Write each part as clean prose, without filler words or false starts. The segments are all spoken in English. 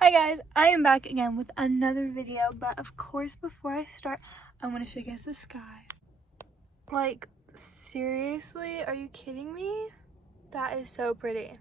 Hi guys, I am back again with another video, but of course before I start, I want to show you guys the sky. Like, seriously, are you kidding me? That is so pretty.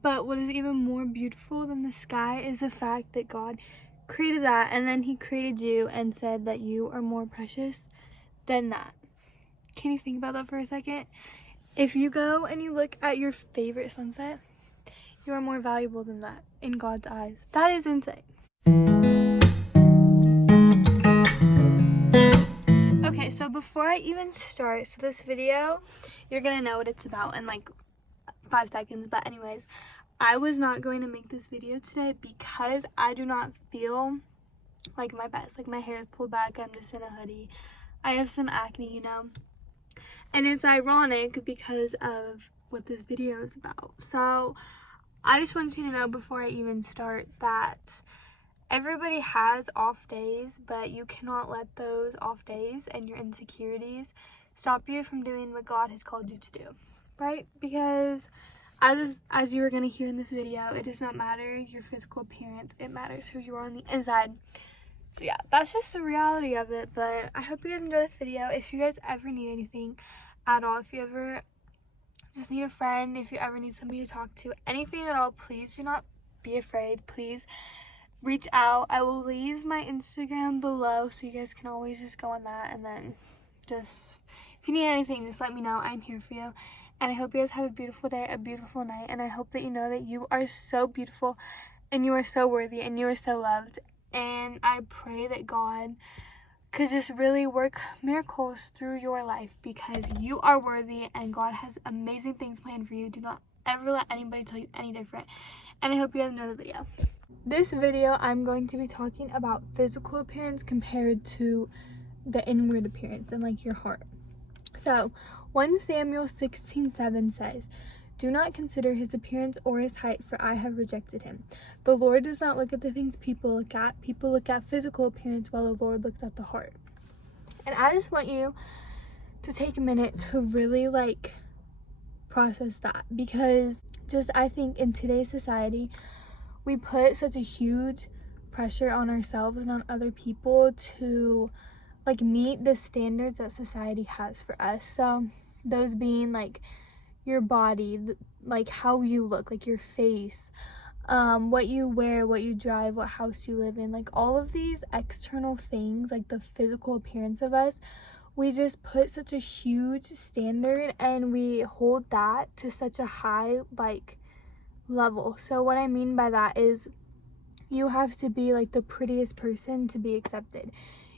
But what is even more beautiful than the sky is the fact that God created that, and then he created you and said that you are more precious than that. Can you think about that for a second? If you go and you look at your favorite sunset, you are more valuable than that in God's eyes. That is insane. Okay, so before I even start, so this video, you're gonna know what it's about in like 5 seconds, but anyways, I was not going to make this video today because I do not feel like my best. Like, my hair is pulled back, I'm just in a hoodie, I have some acne, you know, and it's ironic because of what this video is about. So I just want you to know before I even start that everybody has off days, but you cannot let those off days and your insecurities stop you from doing what God has called you to do, right? Because as you are going to hear in this video, it does not matter your physical appearance, it matters who you are on the inside. So yeah, that's just the reality of it. But I hope you guys enjoy this video. If you guys ever need anything at all, if you ever just need a friend, if you ever need somebody to talk to, anything at all, please do not be afraid. Please reach out. I will leave my Instagram below so you guys can always just go on that, and then just if you need anything, just let me know. I'm here for you. And I hope you guys have a beautiful day, a beautiful night, and I hope that you know that you are so beautiful and you are so worthy and you are so loved. And I pray that God could just really work miracles through your life, because you are worthy and God has amazing things planned for you. Do not ever let anybody tell you any different. And I hope you guys enjoy the video. This video, I'm going to be talking about physical appearance compared to the inward appearance and like your heart. So 1 Samuel 16:7 says, "Do not consider his appearance or his height, for I have rejected him. The Lord does not look at the things people look at. People look at physical appearance, while the Lord looks at the heart." And I just want you to take a minute to really like process that, because just I think in today's society, we put such a huge pressure on ourselves and on other people to like meet the standards that society has for us. So those being like your body, like how you look, like your face, what you wear, what you drive, what house you live in, like all of these external things, like the physical appearance of us, we just put such a huge standard and we hold that to such a high like level. So what I mean by that is you have to be like the prettiest person to be accepted.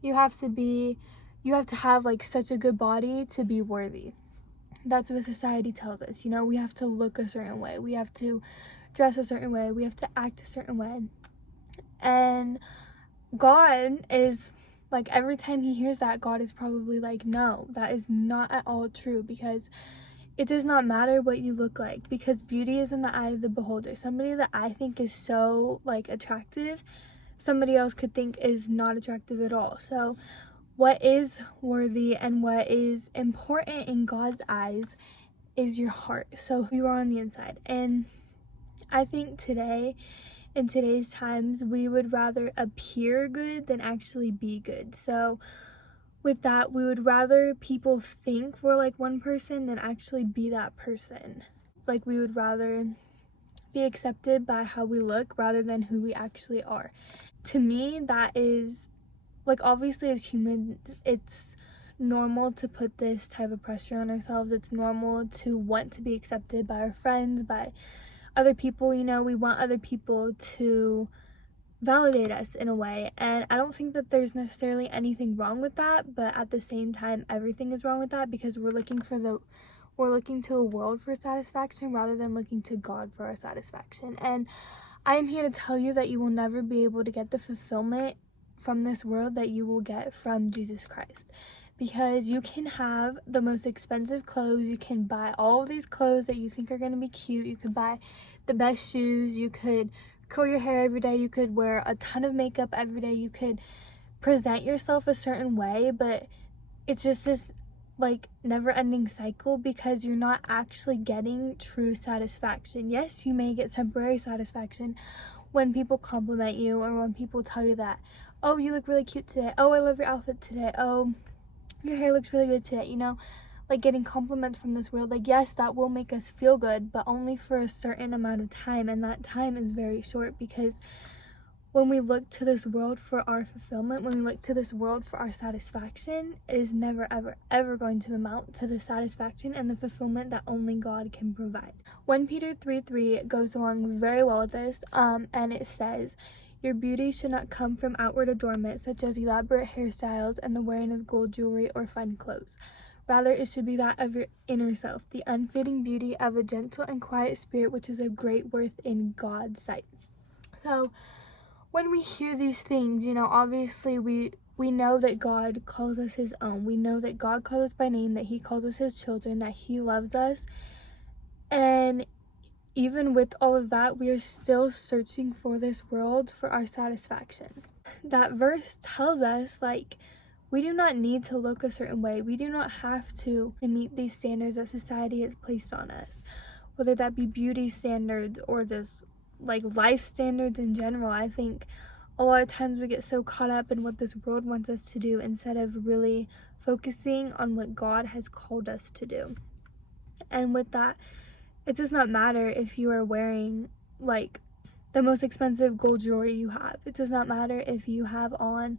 You have to have like such a good body to be worthy. That's what society tells us. You know, we have to look a certain way. We have to dress a certain way. We have to act a certain way. And God is like, every time he hears that, God is probably like, no, that is not at all true, because it does not matter what you look like, because beauty is in the eye of the beholder. Somebody that I think is so like attractive, somebody else could think is not attractive at all. So what is worthy and what is important in God's eyes is your heart. So who you are on the inside. And I think today, in today's times, we would rather appear good than actually be good. So with that, we would rather people think we're like one person than actually be that person. Like, we would rather be accepted by how we look rather than who we actually are. To me, that is like, obviously as humans, it's normal to put this type of pressure on ourselves. It's normal to want to be accepted by our friends, by other people. You know, we want other people to validate us in a way, and I don't think that there's necessarily anything wrong with that, but at the same time, everything is wrong with that, because we're looking to a world for satisfaction rather than looking to God for our satisfaction. And I am here to tell you that you will never be able to get the fulfillment from this world that you will get from Jesus Christ, because you can have the most expensive clothes, you can buy all of these clothes that you think are going to be cute, you could buy the best shoes, you could curl your hair every day, you could wear a ton of makeup every day, you could present yourself a certain way, but it's just this like never-ending cycle, because you're not actually getting true satisfaction. Yes, you may get temporary satisfaction when people compliment you, or when people tell you that, oh, you look really cute today, oh, I love your outfit today, oh, your hair looks really good today, you know, like getting compliments from this world. Like, yes, that will make us feel good, but only for a certain amount of time, and that time is very short, because when we look to this world for our fulfillment, when we look to this world for our satisfaction, it is never, ever, ever going to amount to the satisfaction and the fulfillment that only God can provide. 1 Peter 3:3 goes along very well with this, and it says, your beauty should not come from outward adornment, such as elaborate hairstyles and the wearing of gold jewelry or fine clothes. Rather, it should be that of your inner self, the unfading beauty of a gentle and quiet spirit, which is of great worth in God's sight. So, when we hear these things, you know, obviously we know that God calls us his own. We know that God calls us by name, that he calls us his children, that he loves us. And even with all of that, we are still searching for this world for our satisfaction. That verse tells us, like, we do not need to look a certain way. We do not have to meet these standards that society has placed on us, whether that be beauty standards or just like life standards in general. I think a lot of times we get so caught up in what this world wants us to do instead of really focusing on what God has called us to do. And with that, it does not matter if you are wearing like the most expensive gold jewelry you have. It does not matter if you have on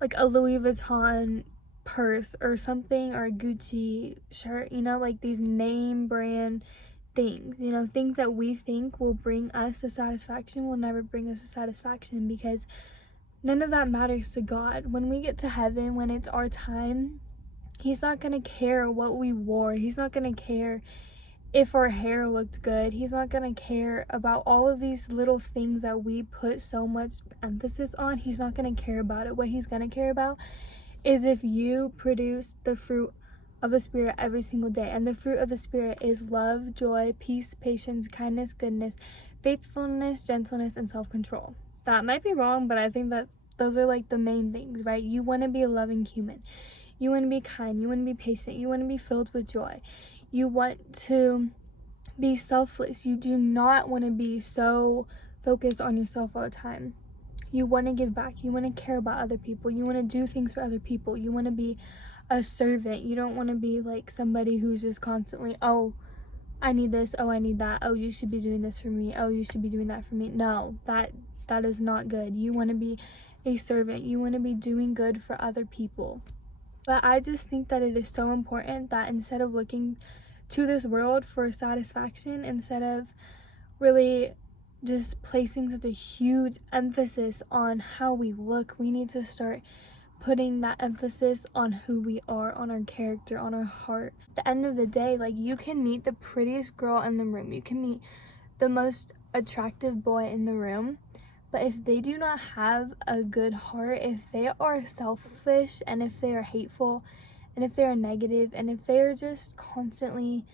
like a Louis Vuitton purse or something, or a Gucci shirt, you know, like these name brand things, you know, things that we think will bring us a satisfaction will never bring us a satisfaction, because none of that matters to God. When we get to heaven, when it's our time, he's not going to care what we wore. He's not going to care if our hair looked good. He's not going to care about all of these little things that we put so much emphasis on. He's not going to care about it. What he's going to care about is if you produce the fruit of the Spirit every single day. And the fruit of the Spirit is love, joy, peace, patience, kindness, goodness, faithfulness, gentleness, and self-control. That might be wrong, but I think that those are like the main things, right? You want to be a loving human. You want to be kind. You want to be patient. You want to be filled with joy. You want to be selfless. You do not want to be so focused on yourself all the time. You want to give back. You want to care about other people. You want to do things for other people. You want to be a servant. You don't want to be like somebody who's just constantly, oh, I need this, oh, I need that, oh, you should be doing this for me, oh, you should be doing that for me. No, that is not good. You want to be a servant. You want to be doing good for other people. But I just think that it is so important that instead of looking to this world for satisfaction, instead of really just placing such a huge emphasis on how we look, we need to start putting that emphasis on who we are, on our character, on our heart. At the end of the day, like, you can meet the prettiest girl in the room, you can meet the most attractive boy in the room, but if they do not have a good heart, if they are selfish, and if they are hateful, and if they are negative, and if they are just constantly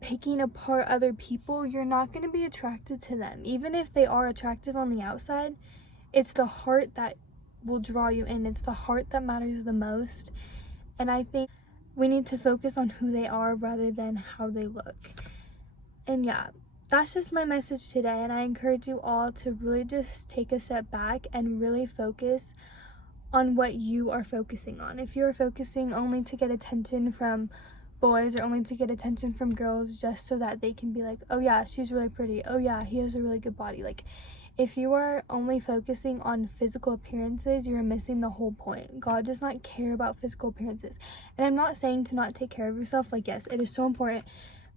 picking apart other people, you're not going to be attracted to them. Even if they are attractive on the outside, it's the heart that will draw you in. It's the heart that matters the most. And I think we need to focus on who they are rather than how they look. And yeah, that's just my message today, and I encourage you all to really just take a step back and really focus on what you are focusing on. If you're focusing only to get attention from boys, or only to get attention from girls just so that they can be like, oh yeah, she's really pretty, oh yeah, he has a really good body, like, if you are only focusing on physical appearances, you are missing the whole point. God does not care about physical appearances. And I'm not saying to not take care of yourself. Like, yes, it is so important.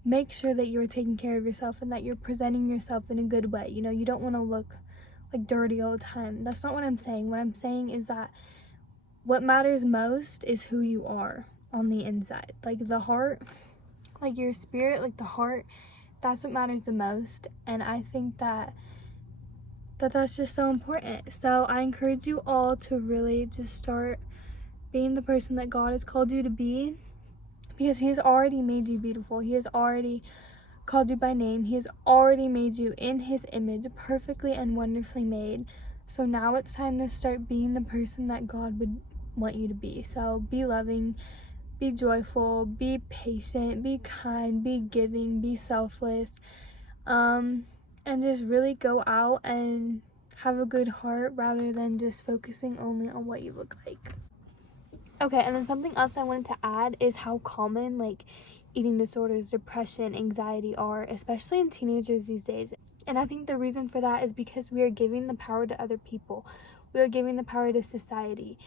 Make sure that you're taking care of yourself and that you're presenting yourself in a good way. You know, you don't want to look like dirty all the time. That's not what I'm saying. What I'm saying is that what matters most is who you are on the inside. Like, the heart, like your spirit, like the heart, that's what matters the most. And I think that that's just so important. So I encourage you all to really just start being the person that God has called you to be, because he has already made you beautiful. He has already called you by name. He has already made you in his image, perfectly and wonderfully made. So now it's time to start being the person that God would want you to be. So be loving, be joyful, be patient, be kind, be giving, be selfless, and just really go out and have a good heart rather than just focusing only on what you look like. Okay, and then something else I wanted to add is how common like eating disorders, depression, anxiety are, especially in teenagers these days. And I think the reason for that is because we are giving the power to other people. We are giving the power to society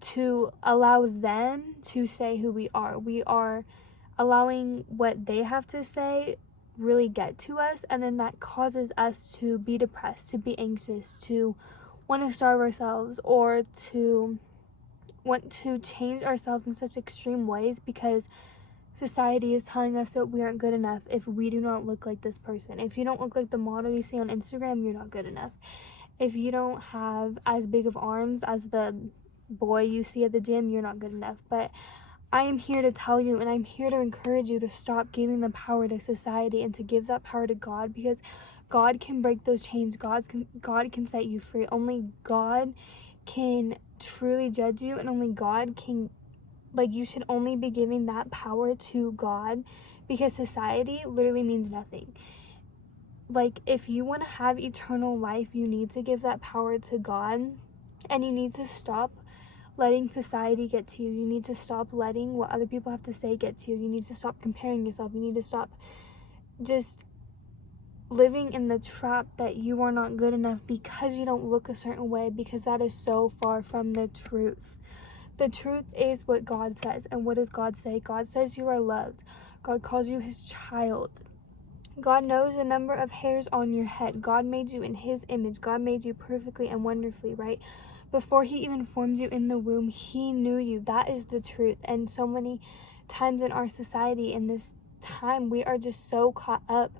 to allow them to say who we are. We are allowing what they have to say really get to us, and then that causes us to be depressed, to be anxious, to want to starve ourselves, or to want to change ourselves in such extreme ways because society is telling us that we aren't good enough if we do not look like this person. If you don't look like the model you see on Instagram, you're not good enough. If you don't have as big of arms as the boy you see at the gym, you're not good enough. But I am here to tell you, and I'm here to encourage you to stop giving the power to society and to give that power to God, because God can break those chains. God can set you free. Only God can truly judge you, and only God can, like, you should only be giving that power to God, because society literally means nothing. Like, if you want to have eternal life, you need to give that power to God, and you need to stop letting society get to you. You need to stop letting what other people have to say get to you. You need to stop comparing yourself. You need to stop just living in the trap that you are not good enough because you don't look a certain way, because that is so far from the truth. The truth is what God says. And what does God say? God says you are loved. God calls you his child. God knows the number of hairs on your head. God made you in his image. God made you perfectly and wonderfully, right? Before he even formed you in the womb, he knew you. That is the truth. And so many times in our society, in this time, we are just so caught up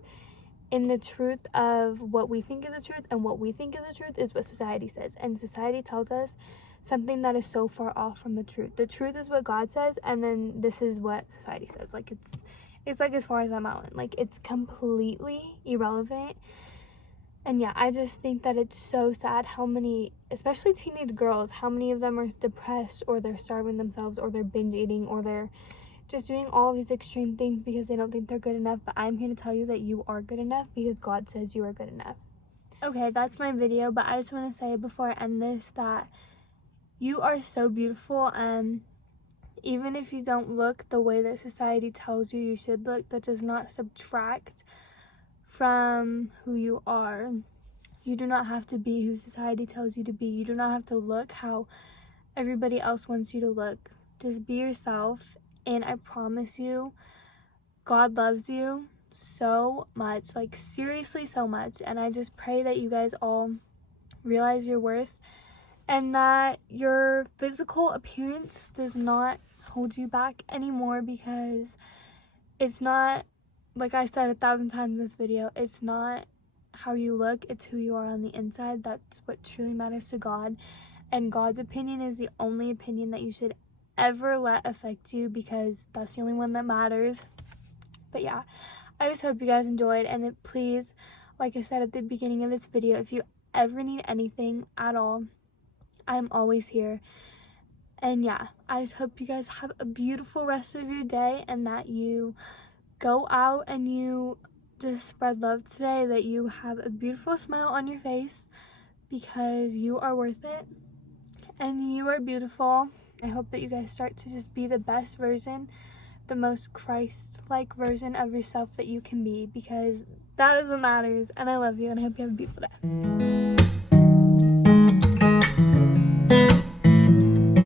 in the truth of what we think is the truth, and what we think is the truth is what society says. And society tells us something that is so far off from the truth. The truth is what God says, and then this is what society says. Like, it's like as far as a mountain. Like, it's completely irrelevant. And yeah, I just think that it's so sad how many, especially teenage girls, how many of them are depressed, or they're starving themselves, or they're binge eating, or they're just doing all these extreme things because they don't think they're good enough. But I'm here to tell you that you are good enough because God says you are good enough. Okay, that's my video, but I just want to say before I end this that you are so beautiful, and even if you don't look the way that society tells you you should look, that does not subtract from who you are. You do not have to be who society tells you to be. You do not have to look how everybody else wants you to look. Just be yourself, and I promise you, God loves you so much, like seriously so much. And I just pray that you guys all realize your worth, and that your physical appearance does not hold you back anymore, because it's not, like I said 1,000 times in this video, it's not how you look, it's who you are on the inside. That's what truly matters to God, and God's opinion is the only opinion that you should ever let affect you, because that's the only one that matters. But yeah, I just hope you guys enjoyed, and please, like I said at the beginning of this video, if you ever need anything at all, I'm always here. And yeah, I just hope you guys have a beautiful rest of your day, and that you go out and you just spread love today, that you have a beautiful smile on your face, because you are worth it and you are beautiful. I hope that you guys start to just be the best version, the most Christ-like version of yourself that you can be, because that is what matters. And I love you, and I hope you have a beautiful day.